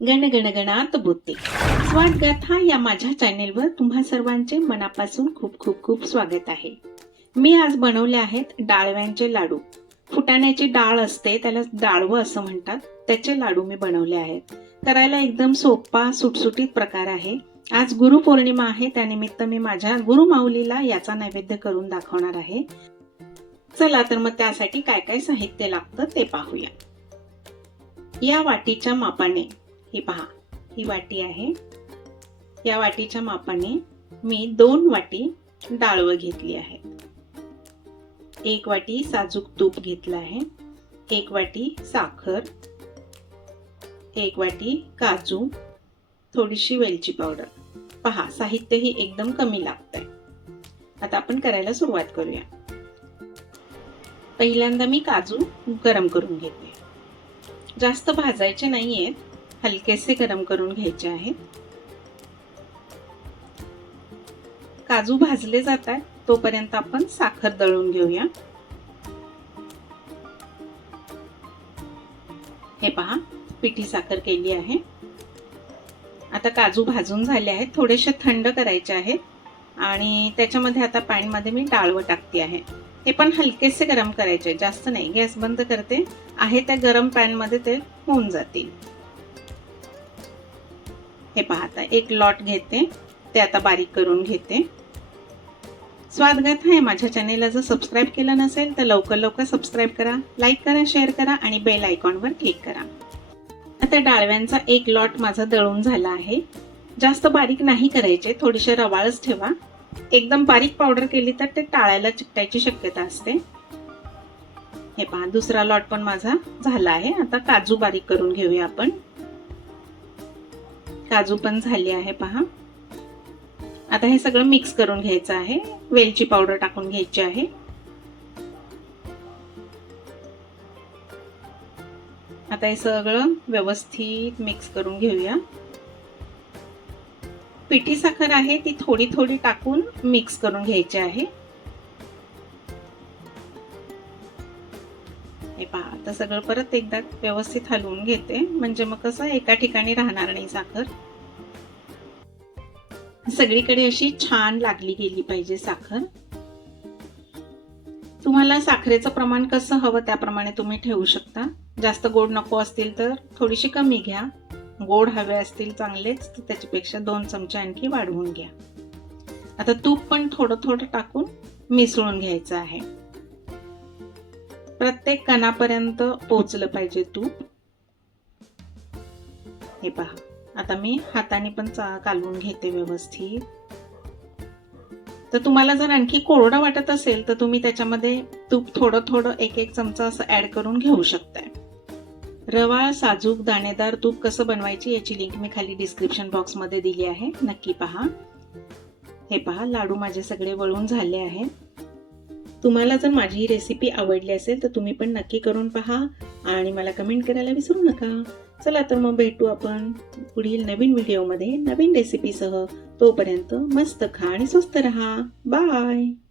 गण गण गणात बोलते स्वाद गाथा या माझ्या चॅनेलवर तुम्हा सर्वांचे मनापासून खूप खूप खूप स्वागत आहे. मी आज बनवले आहेत डाळव्यांचे लाडू. फुटाण्याची डाळ असते त्याला डाळवं असं म्हणतात त्याचे लाडू मी बनवले आहेत. करायला एकदम सोपा सुटसुटीत प्रकार आहे. आज गुरुपौर्णिमा आहे त्यानिमित्त मी माझ्या गुरुमाऊलीला याचा नैवेद्य करून दाखवणार आहे. चला तर मग त्यासाठी काय काय साहित्य लागतं ते पाहूया. या वाटीच्या मापाने ही पहा ही वाटी आहे. या वाटीच्या मापाने मी दोन वाटी डाळवं घेतली आहे. एक वाटी साजूक तूप घेतलं आहे. एक वाटी साखर. एक वाटी काजू. थोडीशी वेलची पावडर पहा साहित्य ही एकदम कमी लागत आहे आता आपण करायला सुरुवात करूया. पहिल्यांदा मी काजू गरम करून घेते. जास्त भाजायचे नाही आहेत हलकेसे गरम करून घ्यायचे आहेत काजू भाजले जात आहेत तोपर्यंत आपण साखर दळून घेऊया. हे पहा पिठी साखर केली आहे. आता काजू भाजून झाले आहेत थोडेसे थंड करायचे आहेत. आणि त्याच्यामध्ये आता पॅनमध्ये मी डाळवं टाकते आहे. हे पण हलकेसे गरम करायचे जास्त नाही गॅस बंद करते. आहे त्या गरम पॅनमध्ये ते होऊन जातील. हे पहा आता एक लॉट घेते ते आता बारीक करून घेते. स्वादगत आहे माझ्या चॅनेलला जर सबस्क्राईब केलं नसेल तर लवकर लवकर सबस्क्राईब करा लाईक करा शेअर करा आणि बेल आयकॉनवर क्लिक करा. आता डाळव्यांचा एक लॉट माझा दळून झाला आहे. जास्त बारीक नाही करायचे थोडीशे रवाळच ठेवा. एकदम बारीक पावडर केली तर ते टाळायला चिकटायची शक्यता असते. हे पहा दुसरा लॉट पण माझा झाला आहे. आता काजू बारीक करून घेऊया आपण. काजू पण झाली आहे पहा. आता हे सगळं मिक्स करून घ्यायचं आहे. वेलची पावडर टाकून घ्यायची आहे. आता हे सगळं व्यवस्थित मिक्स करून घेऊया. पिठी साखर आहे ती थोडी थोडी टाकून मिक्स करून घ्यायची आहे. हे पहा आता सगळं परत एकदा व्यवस्थित हलवून घेते. म्हणजे मग कसं एका ठिकाणी राहणार नाही साखर. सगळीकडे अशी छान लागली गेली पाहिजे साखर. तुम्हाला साखरेचं प्रमाण कसं हवं त्याप्रमाणे तुम्ही ठेवू शकता. जास्त गोड नको असतील तर थोडीशी कमी घ्या. गोड हवे असतील चांगलेच तर त्याच्यापेक्षा दोन चमचे आणखी वाढवून घ्या. आता तूप पण थोडं थोडं टाकून मिसळून घ्यायचं आहे. प्रत्येक कणापर्यंत पोचलं पाहिजे तूप. हे पहा. आता मी हाताने पण कालवून घेते व्यवस्थित. तर तुम्हाला जर आणखी कोरडं वाटत असेल तर तुम्ही त्याच्यामध्ये तूप थोडं थोडं एक एक चमचा असं ॲड करून घेऊ शकताय. रवा साजूक दाणेदार तूप कसं बनवायची याची लिंक मी खाली डिस्क्रिप्शन बॉक्समध्ये दिली आहे. नक्की पहा. हे पहा लाडू माझे सगळे वळून झाले आहेत. तुम्हाला जर माझी ही रेसिपी आवडली असेल तर तुम्ही पण नक्की करून पहा आणि मला कमेंट करायला विसरू नका. चला तर मग भेटू आपण पुढील नवीन व्हिडिओमध्ये नवीन रेसिपीसह तोपर्यंत मस्त खा आणि स्वस्त रहा. बाय